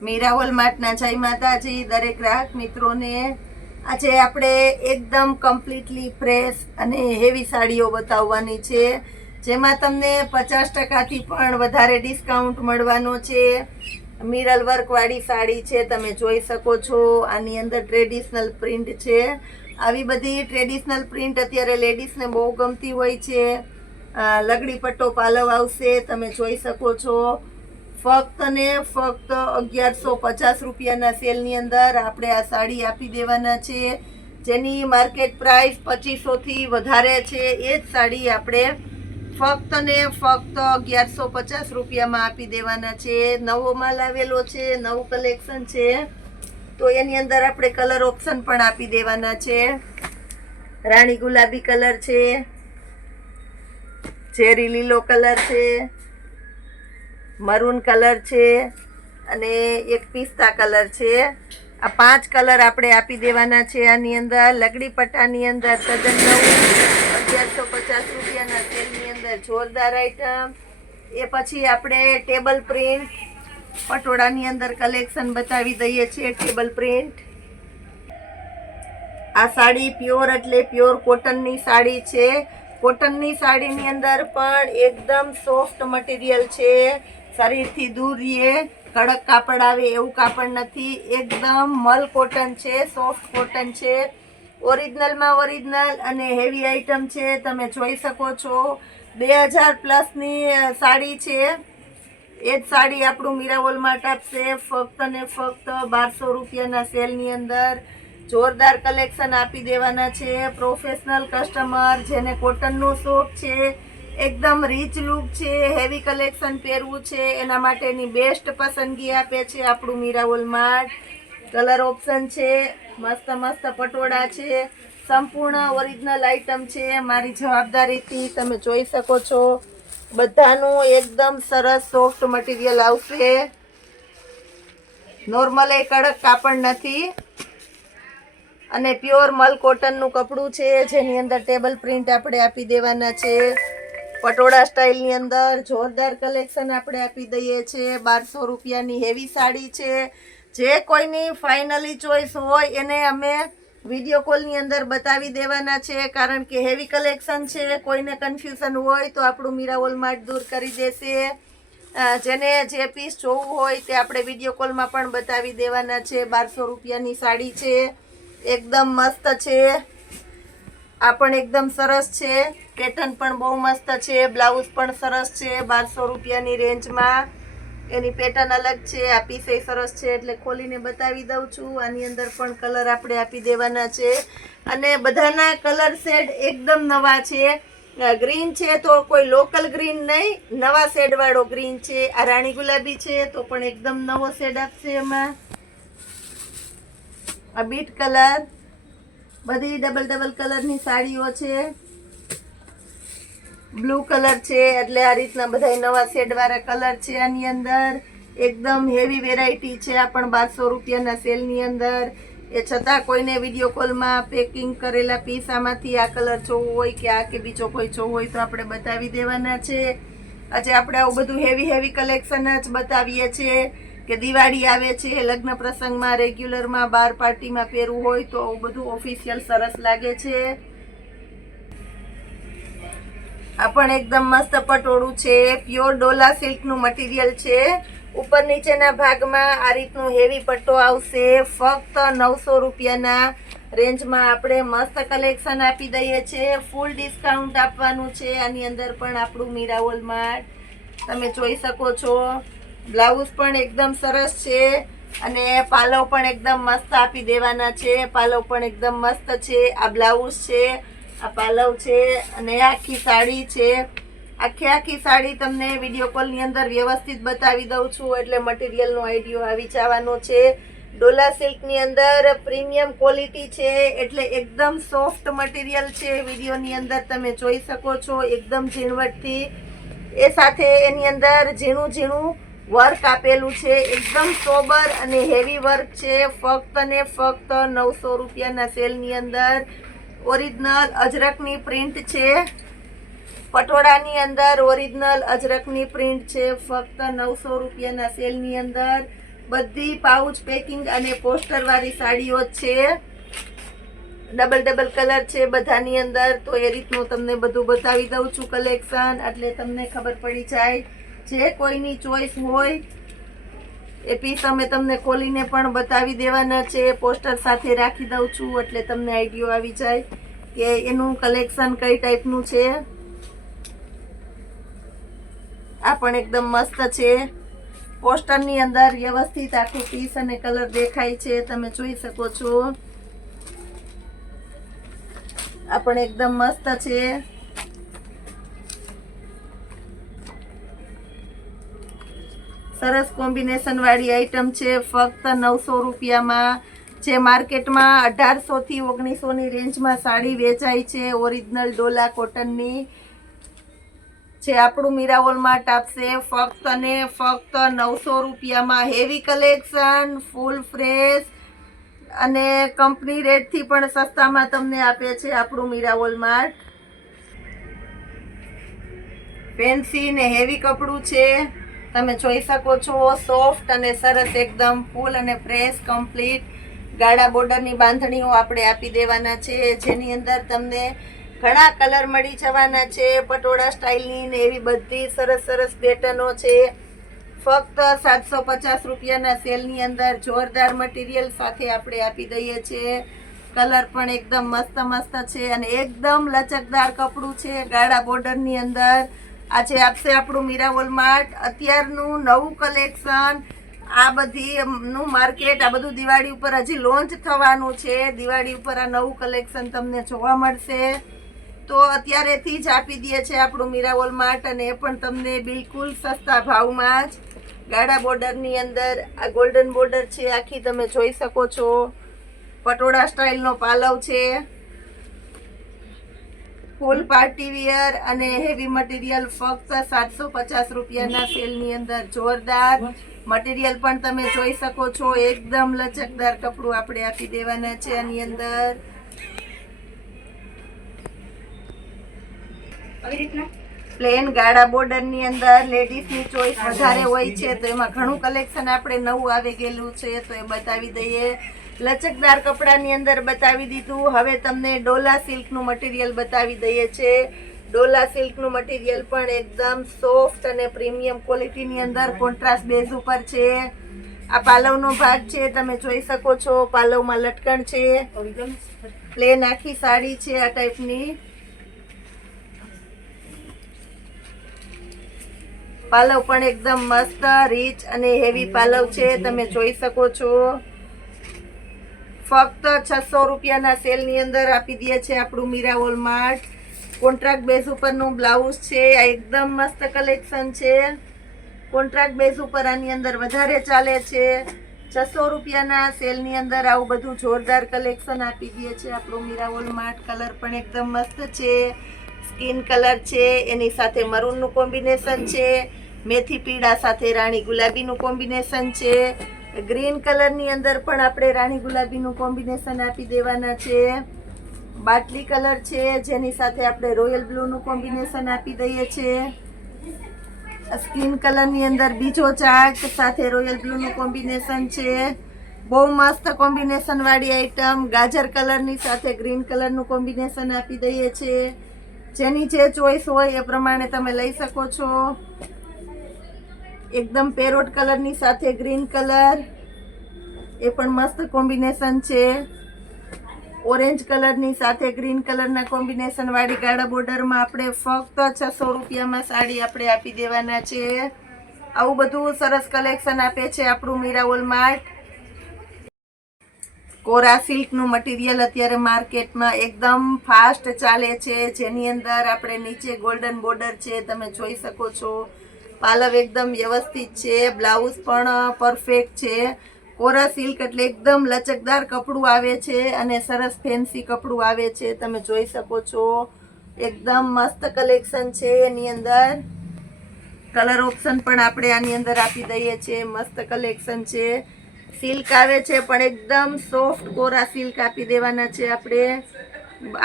મીરાવલ માર્ટના જય માતાજી દરેક ગ્રાહક મિત્રોને। આજે આપણે એકદમ કમ્પ્લીટલી ફ્રેશ અને હેવી સાડીઓ બતાવવાની છે, જેમાં તમને 50%થી પણ વધારે ડિસ્કાઉન્ટ મળવાનો છે। મિરર વર્કવાળી સાડી છે, તમે જોઈ શકો છો। આની અંદર ટ્રેડિશનલ પ્રિન્ટ છે। આવી બધી ટ્રેડિશનલ પ્રિન્ટ અત્યારે લેડીઝને બહુ ગમતી હોય છે। લગડી પટ્ટો પાલવ આવશે, તમે જોઈ શકો છો। ફક્ત ને ફક્ત 1150 રૂપિયાના સેલની અંદર આપણે આ સાડી આપી દેવાના છે, જેની માર્કેટ પ્રાઇસ 2500થી વધારે છે। એ જ સાડી આપણે ફક્ત ને ફક્ત 1150 રૂપિયામાં આપી દેવાના છે। નવો માલ આવેલો છે, નવું કલેક્શન છે, તો એની અંદર આપણે કલર ઓપ્શન પણ આપી દેવાના છે। રાણી ગુલાબી કલર છે, ચેરી લીલો કલર છે, મરૂન કલર છે અને એક પિસ્તા કલર છે। આ 5 કલર આપણે આપી દેવાના છે। આની અંદર લગડી પટ્ટાની અંદર તદ્દન નવું 1150 રૂપિયાના સેલની અંદર જોરદાર આઈટમ। એ પછી આપણે ટેબલ પ્રિન્ટ પટોળાની અંદર કલેક્શન બતાવી દઈએ છીએ। ટેબલ પ્રિન્ટ આ સાડી પ્યોર એટલે પ્યોર કોટનની સાડી છે। કોટનની સાડીની અંદર પણ એકદમ સોફ્ટ મટીરિયલ છે, શરીરથી દૂર રહે, કડક કાપડ આવે એવું કાપડ નથી, એકદમ મલ કોટન છે, સોફ્ટ કોટન છે, ઓરિજિનલમાં ઓરિજિનલ અને હેવી આઈટમ છે, તમે જોઈ શકો છો। 2000 પ્લસની સાડી છે। એ જ સાડી આપણું મીરાવોલ માર્ટ આપશે ફક્ત ને ફક્ત 1200 રૂપિયાના સેલની અંદર। જોરદાર કલેક્શન આપી દેવાના છે। પ્રોફેશનલ કસ્ટમર જેને કોટનનું શોખ છે, એકદમ રીચ લુક છે, હેવી કલેક્શન પહેરવું છે, એના માટેની બેસ્ટ પસંદગી આપે છે આપણું મીરાવોલ માર્ટ। કલર ઓપ્શન છે, મસ્ત મસ્ત પટોળા છે, સંપૂર્ણ ઓરિજિનલ આઈટમ છે। મારી જવાબદારીથી તમે જોઈ શકો છો, બધાનું એકદમ સરસ સોફ્ટ મટીરિયલ આવશે, નોર્મલ એ કડક કાપડ નથી અને પ્યોર મલ કોટનનું કપડું છે, જેની અંદર ટેબલ પ્રિન્ટ આપણે આપી દેવાના છે। પટોળા સ્ટાઇલની અંદર જોરદાર કલેક્શન આપણે આપી દઈએ છીએ। 1200 રૂપિયાની હેવી સાડી છે। જે કોઈની ફાઇનલી ચોઈસ હોય એને અમે વિડીયો કોલની અંદર બતાવી દેવાના છે, કારણ કે હેવી કલેક્શન છે, કોઈને કન્ફ્યુઝન હોય તો આપણું મીરાવોલ માર્ટ દૂર કરી દેશે। જેને જે પીસ જોવું હોય તે આપણે વિડીયો કોલમાં પણ બતાવી દેવાના છે। 1200 રૂપિયાની સાડી છે, એકદમ મસ્ત છે। આ પણ એકદમ સરસ છે, પેટર્ન પણ બહુ મસ્ત છે, બ્લાઉઝ પણ સરસ છે। 1200 રૂપિયાની રેન્જમાં એની પેટર્ન અલગ છે, આ પીસે સરસ છે એટલે ખોલીને બતાવી દઉં છું। આની અંદર પણ કલર આપણે આપી દેવાના છે અને બધાના કલર શેડ એકદમ નવા છે। ગ્રીન છે તો કોઈ લોકલ ગ્રીન નહીં, નવા શેડવાળો ગ્રીન છે। આ રાણી ગુલાબી છે તો પણ એકદમ નવો શેડ આપશે એમાં। આ બીટ કલર, બધી ડબલ ડબલ કલરની સાડીઓ છે। બ્લુ કલર છે, એટલે આ રીતના બધા નવા શેડવાળા કલર છે આની અંદર। એકદમ હેવી વેરાયટી છે, આ પણ 1200 રૂપિયાના સેલની અંદર। એ છતાં કોઈને વિડીયો કોલમાં પેકિંગ કરેલા પીસ આમાંથી આ કલર જોવું હોય કે આ કે બીજો કોઈ જોવું હોય તો આપણે બતાવી દેવાના છે। આજે આપણે આવું બધું હેવી હેવી કલેક્શન જ બતાવીએ છીએ કે દિવાળી આવે છે, લગ્ન પ્રસંગમાં, રેગ્યુલરમાં, બાર પાર્ટીમાં પહેરવું હોય તો આવું બધું ઓફિશિયલ સરસ લાગે છે। આ પણ એકદમ મસ્ત પટોળું છે, પ્યોર ડોલા સિલ્કનું મટીરિયલ છે। ઉપર નીચેના ભાગમાં આ રીતનું હેવી પટ્ટો આવશે। ફક્ત 900 રૂપિયાના રેન્જમાં આપણે મસ્ત કલેક્શન આપી દઈએ છીએ। ફૂલ ડિસ્કાઉન્ટ આપવાનું છે આની અંદર પણ આપણું મીરાવોલ માર્ટ, તમે જોઈ શકો છો। બ્લાઉઝ પણ એકદમ સરસ છે અને પાલવ પણ એકદમ મસ્ત આપી દેવાના છે। પાલવ પણ એકદમ મસ્ત છે। આ બ્લાઉઝ છે, આ પાલવ છે અને આખી સાડી છે। આખી સાડી તમને વિડીયો કોલની અંદર વ્યવસ્થિત બતાવી દઉં છું એટલે મટીરિયલનો આઈડિયો આવી જવાનો છે। ડોલા સિલ્કની અંદર પ્રીમિયમ ક્વોલિટી છે, એટલે એકદમ સોફ્ટ મટીરિયલ છે। વિડીયોની અંદર તમે જોઈ શકો છો, એકદમ ઝીણવટથી, એ સાથે એની અંદર ઝીણું ઝીણું વર્ક આપેલું છે, એકદમ સોબર અને હેવી વર્ક છે। ફક્ત ને ફક્ત 900 રૂપિયાના સેલની અંદર ઓરિજિનલ અજરકની પ્રિન્ટ છે। પટોળાની અંદર ઓરિજિનલ અજરકની પ્રિન્ટ છે, ફક્ત 900 રૂપિયાના સેલની અંદર। બધી પાઉચ પેકિંગ અને પોસ્ટર વાળી સાડીઓ છે, ડબલ કલર છે બધાની અંદર. તો એ રીતનું તમને બધું બતાવી દઉં છું કલેક્શન, એટલે તમને ખબર પડી જાય. જે કોઈની ચોઈસ હોય એ પીસ અમે તમને ખોલીને પણ બતાવી દેવાના છે, પોસ્ટર સાથે રાખી દઉં છું, એટલે તમને આઈડિયો આવી જાય કે એનું કલેક્શન કઈ ટાઈપનું છે. આ પણ એકદમ મસ્ત છે. પોસ્ટરની અંદર વ્યવસ્થિત આખું પીસ અને કલર દેખાય છે, તમે જોઈ શકો છો. આ પણ એકદમ મસ્ત છે. સરસ કોમ્બિનેશન વાળી આઈટમ છે, ફક્ત 900 રૂપિયામાં. જે માર્કેટમાં 1800 થી 1900 ની રેન્જમાં સાડી વેચાય છે, ઓરિજિનલ ડોલા કોટનની જે આપણું મીરાવોલ માર્ટ આપશે ફક્ત ને ફક્ત 900 રૂપિયામાં. હેવી કલેક્શન, ફૂલ ફ્રેશ અને કંપની રેટથી પણ સસ્તામાં તમને આપે છે આપણું મીરાવોલ માર્ટ. ફેન્સી ને હેવી કપડું છે, તમે જોઈ શકો છો. સોફ્ટ અને સરસ એકદમ ફૂલ અને ફ્રેશ કમ્પ્લીટ ગાળા બોર્ડરની બાંધણીઓ આપણે આપી દેવાના છે, જેની અંદર તમને ઘણા કલર મળી જવાના છે. પટોળા સ્ટાઇલની ને એવી બધી સરસ પેટર્નો છે. ફક્ત 750 રૂપિયાના સેલની અંદર જોરદાર મટીરિયલ સાથે આપણે આપી દઈએ છીએ. કલર પણ એકદમ મસ્ત છે અને એકદમ લચકદાર કપડું છે ગાળા બોર્ડરની અંદર. આજે આપશે આપણું મીરાવોલ માર્ટ અત્યારનું નવું કલેક્શન. આ બધી નું માર્કેટ, આ બધું દિવાળી ઉપર હજી લોન્ચ થવાનું છે. દિવાળી ઉપર આ નવું કલેક્શન તમને જોવા મળશે, તો અત્યારેથી જ આપી દે છે આપણું મીરાવોલ માર્ટ, અને એ પણ તમને બિલકુલ સસ્તા ભાવમાં જ. ગાળા બોર્ડરની અંદર આ ગોલ્ડન બોર્ડર છે આખી, તમે જોઈ શકો છો. પટોળા સ્ટાઇલનો પાલવ છે, ફૂલ પાર્ટી વિયર અને હેવી મટીરિયલ ફક્ત 750 રૂપિયાના સેલની અંદર. જોરદાર મટીરિયલ પણ તમે જોઈ શકો છો. એકદમ લચકદાર કપડું આપણે આપી દેવાના છે આની અંદર. પ્લેન ગાળા બોર્ડરની અંદર લેડીઝની ચોઈસ વધારે હોય છે, તો એમાં ઘણું કલેક્શન આપણે નવું આવી ગયેલું છે, તો એ બતાવી દઈએ. લચકદાર કપડાની અંદર બતાવી દીધું. હવે તમને ડોલા સિલ્કનું મટીરિયલ બતાવી દઈએ છે. ડોલા સિલ્કનું મટીરિયલ પણ એકદમ સોફ્ટ અને પ્રીમિયમ ક્વોલિટીની અંદર કોન્ટ્રાસ્ટ બેઝ ઉપર છે. આ પાલવનો ભાગ છે, તમે જોઈ શકો છો. પાલવમાં લટકણ છે, પ્લેન આખી સાડી છે આ ટાઈપની. પાલવ પણ એકદમ મસ્ત રીચ અને હેવી પાલવ છે, તમે જોઈ શકો છો. ફક્ત 600 રૂપિયાના સેલની અંદર આપી દે છે આપણું મીરાવોલ માર્ટ. કોન્ટ્રાક્ટ બેઝ ઉપરનું બ્લાઉઝ છે, આ એકદમ મસ્ત કલેક્શન છે. કોન્ટ્રાક્ટ બેઝ ઉપર આની અંદર વધારે ચાલે છે. 600 રૂપિયાના સેલની અંદર આવું બધું જોરદાર કલેક્શન આપી દે છે આપણું મીરાવોલ માર્ટ. કલર પણ એકદમ મસ્ત છે, સ્કિન કલર છે, એની સાથે મરૂનનું કોમ્બિનેશન છે, મેથી પીળા સાથે રાણી ગુલાબીનું કોમ્બિનેશન છે. ગ્રીન કલરની અંદર પણ આપણે રાણી ગુલાબીનું કોમ્બિનેશન આપી દેવાના છે. બાટલી કલર છે, જેની સાથે આપણે રોયલ બ્લુનું કોમ્બિનેશન આપી દઈએ છીએ. સ્કિન કલરની અંદર બીજો ચાર્ટ સાથે રોયલ બ્લુનું કોમ્બિનેશન છે. બહુ મસ્ત કોમ્બિનેશન વાળી આઈટમ. ગાજર કલરની સાથે ગ્રીન કલરનું કોમ્બિનેશન આપી દઈએ છીએ. જેની જે ચોઈસ હોય એ પ્રમાણે તમે લઈ શકો છો. એકદમ પેરોટ કલરની સાથે ગ્રીન કલર, એ પણ મસ્ત કોમ્બિનેશન છે. ઓરેન્જ કલરની સાથે ગ્રીન કલરના કોમ્બિનેશન વાળી ગાળા બોર્ડરમાં આપણે ફક્ત 600 રૂપિયામાં સાડી આપણે આપી દેવાના છે. આવું બધું સરસ કલેક્શન આપે છે આપણું મીરાવોલ માર્ટ. કોરા સિલ્કનું મટીરિયલ અત્યારે માર્કેટમાં એકદમ ફાસ્ટ ચાલે છે, જેની અંદર આપણે નીચે ગોલ્ડન બોર્ડર છે, તમે જોઈ શકો છો. પાલવ એકદમ વ્યવસ્થિત છે, બ્લાઉઝ પણ પરફેક્ટ છે. કોરા સિલ્ક એટલે એકદમ લચકદાર કપડું આવે છે અને સરસ ફેન્સી કપડું આવે છે, તમે જોઈ શકો છો. એકદમ મસ્ત કલેક્શન છે. એની અંદર કલર ઓપ્શન પણ આપણે આની અંદર આપી દઈએ છીએ. મસ્ત કલેક્શન છે. સિલ્ક આવે છે પણ એકદમ સોફ્ટ કોરા સિલ્ક આપી દેવાના છે આપણે.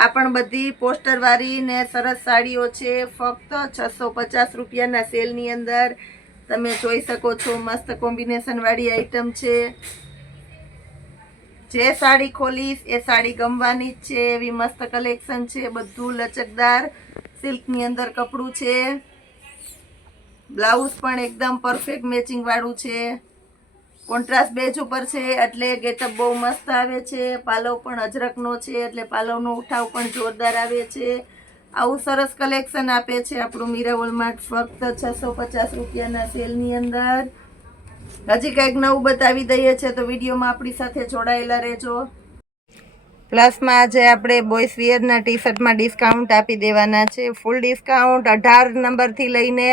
આ પણ બધી પોસ્ટર વાળી ને સરસ સાડીઓ છે, ફક્ત 650 રૂપિયાના સેલની અંદર. તમે જોઈ શકો છો મસ્ત કોમ્બિનેશન વાળી આઈટમ છે. જે સાડી ખોલીશ એ સાડી ગમવાની જ છે એવી મસ્ત કલેક્શન છે. બધું લચકદાર સિલ્કની અંદર કપડું છે. બ્લાઉઝ પણ એકદમ પરફેક્ટ મેચિંગ વાળું છે. કોન્ટ્રાસ્ટ બેઝ ઉપર છે એટલે ગેટઅપ બહુ મસ્ત આવે છે. પાલવ પણ અજરકનો છે એટલે પાલવનો ઉઠાવ પણ જોરદાર આવે છે. આવું સરસ કલેક્શન આપે છે આપણું મીરા વોલમાર્ટ ફક્ત 650 રૂપિયાના સેલની અંદર. હજી કંઈક નવું બતાવી દઈએ છે તો વિડીયોમાં આપણી સાથે જોડાયેલા રહેજો. પ્લસમાં આજે આપણે બોયસ વિયરના ટી શર્ટમાં ડિસ્કાઉન્ટ આપી દેવાના છે. ફૂલ ડિસ્કાઉન્ટ 18 નંબરથી લઈને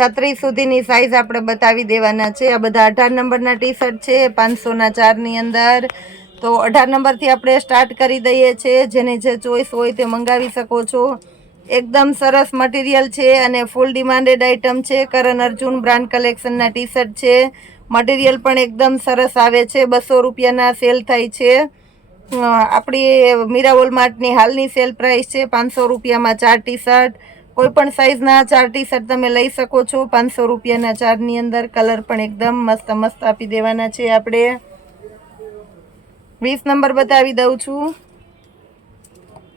36 સુધીની સાઇઝ આપણે બતાવી દેવાના છે. આ બધા 18 નંબરના ટી શર્ટ છે 500ના 4ની અંદર. તો 18 નંબરથી આપણે સ્ટાર્ટ કરી દઈએ છીએ. જેને જે ચોઈસ હોય તે મંગાવી શકો છો. એકદમ સરસ મટીરિયલ છે અને ફૂલ ડિમાન્ડેડ આઇટમ છે. કરણ અર્જુન બ્રાન્ડ કલેક્શનના ટી શર્ટ છે. મટીરિયલ પણ એકદમ સરસ આવે છે. 200 રૂપિયાના સેલ થાય છે. આપણી મીરા વોલમાર્ટની હાલની સેલ પ્રાઇસ છે 500 રૂપિયામાં 4 ટી શર્ટ. કોઈ પણ સાઇઝના 4 ટી શર્ટ તમે લઈ શકો છો 500 રૂપિયાના 4ની અંદર. કલર પણ એકદમ મસ્ત મસ્ત આપી દેવાના છે આપણે. 20 નંબર બતાવી દઉં છું.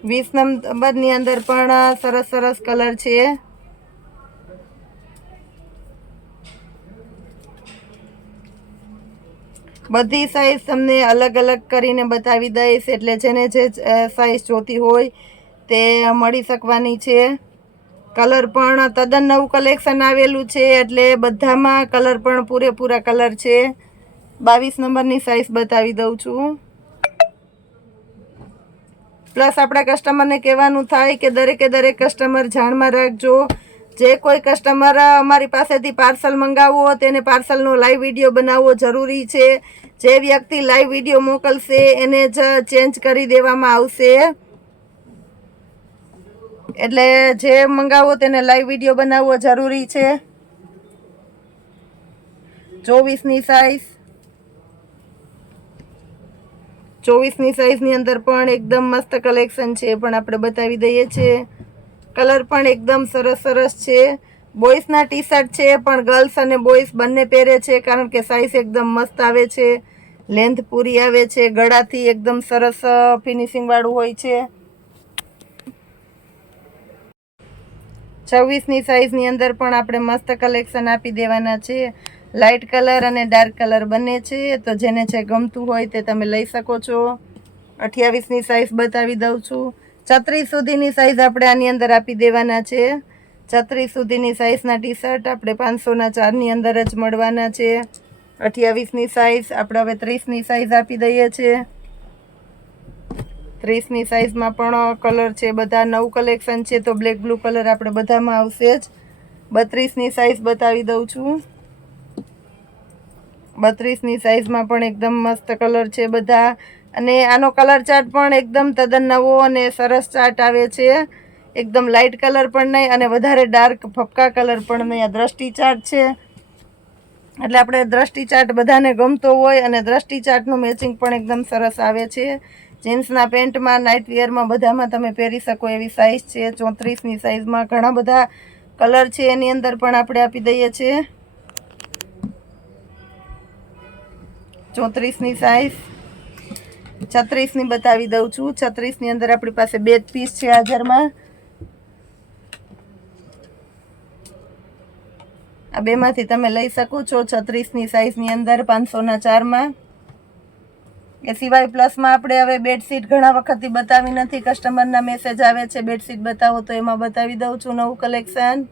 20 નંબરની અંદર પણ સરસ સરસ કલર છે. બધી સાઇઝ તમને અલગ અલગ કરીને બતાવી દઈશ એટલે જેને જે સાઇઝ જોતી હોય તે મળી શકવાની છે. કલર પણ તદ્દન નવું કલેક્શન આવેલું છે એટલે બધામાં કલર પણ પૂરેપૂરા કલર છે. 22 નંબરની સાઇઝ બતાવી દઉં છું. પ્લસ આપણા કસ્ટમરને કહેવાનું થાય કે દરેકે દરેક કસ્ટમર જાણમાં રાખજો. જે કોઈ કસ્ટમર અમારી પાસેથી પાર્સલ મંગાવવો તેને પાર્સલનો લાઈવ વિડીયો બનાવવો જરૂરી છે. જે વ્યક્તિ લાઈવ વિડીયો મોકલશે એને જ ચેન્જ કરી દેવામાં આવશે. એટલે જે મંગાવો તેને લાઈવ વિડીયો બનાવવો જરૂરી છે. 24ની સાઇઝ 24ની સાઇઝની અંદર પણ એકદમ મસ્ત કલેક્શન છે પણ આપણે બતાવી દઈએ છીએ. કલર પણ એકદમ સરસ સરસ છે. બોયસના ટી શર્ટ છે પણ ગર્લ્સ અને બોયસ બંને પહેરે છે કારણ કે સાઇઝ એકદમ મસ્ત આવે છે. લેન્થ પૂરી આવે છે. ગળાથી એકદમ સરસ ફિનિશિંગ વાળું હોય છે. 26ની સાઇઝની અંદર પણ આપણે મસ્ત કલેક્શન આપી દેવાના છે. લાઇટ કલર અને ડાર્ક કલર બંને છે તો જેને જે ગમતું હોય તે તમે લઈ શકો છો. 28ની સાઇઝ બતાવી દઉં છું. 36 સુધીની સાઇઝ આપણે આની અંદર આપી દેવાના છે. 36 સુધીની સાઇઝના ટી શર્ટ આપણે 500ના 4ની અંદર જ મળવાના છે. 28ની સાઇઝ આપણે હવે 30ની સાઇઝ આપી દઈએ છીએ. 30ની સાઇઝમાં પણ કલર છે બધા. નવું કલેક્શન છે તો બ્લેક બ્લુ કલર આપણે બધામાં આવશે જ. 32ની સાઇઝ બતાવી દઉં છું. 32ની સાઇઝમાં પણ એકદમ મસ્ત કલર છે બધા. અને આનો કલર ચાર્ટ પણ એકદમ તદ્દન નવો અને સરસ ચાર્ટ આવે છે. એકદમ લાઇટ કલર પણ નહીં અને વધારે ડાર્ક ફપકા કલર પણ નહીં. આ દ્રષ્ટિ ચાર્ટ છે એટલે આપણે દ્રષ્ટિ ચાર્ટ બધાને ગમતો હોય અને દ્રષ્ટિ ચાર્ટનું મેચિંગ પણ એકદમ સરસ આવે છે. જીન્સના પેન્ટમાં નાઇટ વિયરમાં બધામાં તમે પહેરી શકો એવી સાઇઝ છે. 34ની સાઇઝમાં ઘણા બધા કલર છે એની અંદર પણ આપણે આપી દઈએ છીએ. 34ની સાઇઝ 36ની બતાવી દઉં છું. 36ની અંદર આપણી પાસે 2 પીસ છે હાજરમાં. આ બેમાંથી તમે લઈ શકો છો 36ની સાઇઝની અંદર 500ના 4માં. એ સિવાય પ્લસમાં આપણે હવે બેડશીટ ઘણા વખતથી બતાવી નથી. કસ્ટમરના મેસેજ આવે છે બેડશીટ બતાવો તો એમાં બતાવી દઉં છું નવું કલેક્શન.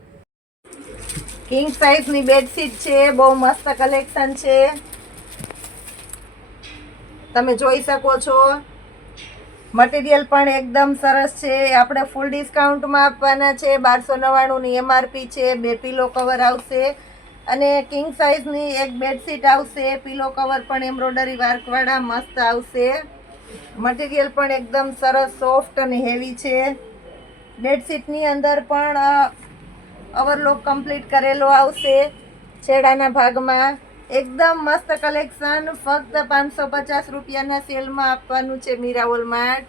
કિંગ સાઇઝની બેડશીટ છે. બહુ મસ્ત કલેક્શન છે. તમે જોઈ શકો છો. મટીરિયલ પણ એકદમ સરસ છે. આપણે ફૂલ ડિસ્કાઉન્ટમાં આપવાના છે. 1299ની MRP છે. 2 પિલો કવર આવશે અને કિંગ સાઇઝની એક બેડશીટ આવશે. પિલો કવર પણ એમ્બ્રોઇડરી વર્કવાળા મસ્ત આવશે. મટીરિયલ પણ એકદમ સરસ સોફ્ટ અને હેવી છે. બેડશીટની અંદર પણ ઓવરલોક કમ્પ્લીટ કરેલો આવશે છેડાના ભાગમાં. એકદમ મસ્ત કલેક્શન ફક્ત 550 રૂપિયાના સેલમાં આપવાનું છે મીરા વોલમાર્ટ.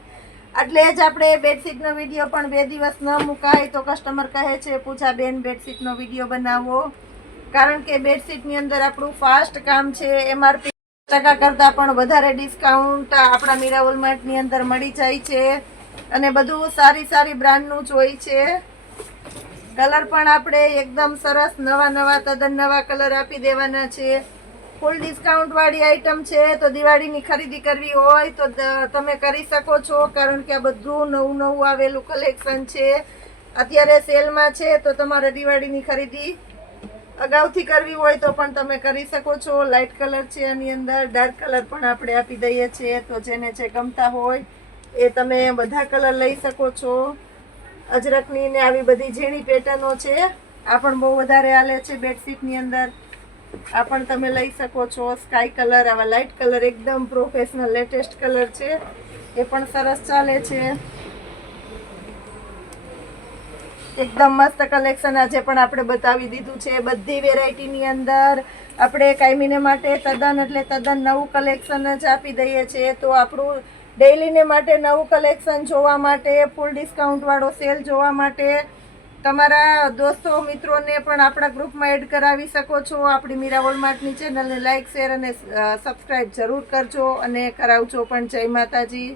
એટલે જ આપણે બેડશીટનો વિડીયો પણ 2 દિવસ ન મુકાય તો કસ્ટમર કહે છે પૂજાબેન બેડશીટનો વિડીયો બનાવો. કારણ કે બેડશીટની અંદર આપણું ફાસ્ટ કામ છે. MRP ટકા કરતાં પણ વધારે ડિસ્કાઉન્ટ આપણા મીરા વોલમાર્ટની અંદર મળી જાય છે અને બધું સારી બ્રાન્ડનું જ હોય છે. કલર પણ આપણે એકદમ સરસ નવા તદ્દન નવા કલર આપી દેવાના છે. ફૂલ ડિસ્કાઉન્ટ વાળી આઈટમ છે, તો દિવાળીની ખરીદી કરવી હોય તો તમે કરી શકો છો, કારણ કે આ બધું નવું આવેલું કલેક્શન છે. અત્યારે સેલમાં છે, તો તમારે દિવાળીની ખરીદી અગાઉથી કરવી હોય તો પણ તમે કરી શકો છો. લાઇટ કલર છે આની અંદર, ડાર્ક કલર પણ આપણે આપી દઈએ છીએ, તો જેને જે ગમતા હોય એ તમે બધા કલર લઈ શકો છો. અજરકની ને આવી બધી ઝીણી પેટર્નો છે, આ પણ બહુ વધારે હાલે છે બેડશીટની અંદર. આ પણ તમે લઈ શકો છો. સ્કાય કલર, આવા લાઇટ કલર એકદમ પ્રોફેશનલ લેટેસ્ટ કલર છે, એ પણ સરસ ચાલે છે. એકદમ મસ્ત કલેક્શન આજે પણ આપણે બતાવી દીધું છે. બધી વેરાયટીની અંદર આપણે કાયમીને માટે તદ્દન નવું કલેક્શન જ આપી દઈએ છીએ. તો આપણું ડેઈલીને માટે નવું કલેક્શન જોવા માટે, ફૂલ ડિસ્કાઉન્ટવાળો સેલ જોવા માટે તમારા દોસ્તો મિત્રોને પણ આપણા ગ્રુપમાં એડ કરાવી શકો છો. આપણી મીરા વોલમાર્ટની ચેનલને લાઇક, શેર અને સબસ્ક્રાઈબ જરૂર કરજો અને કરાવજો પણ. જય માતાજી.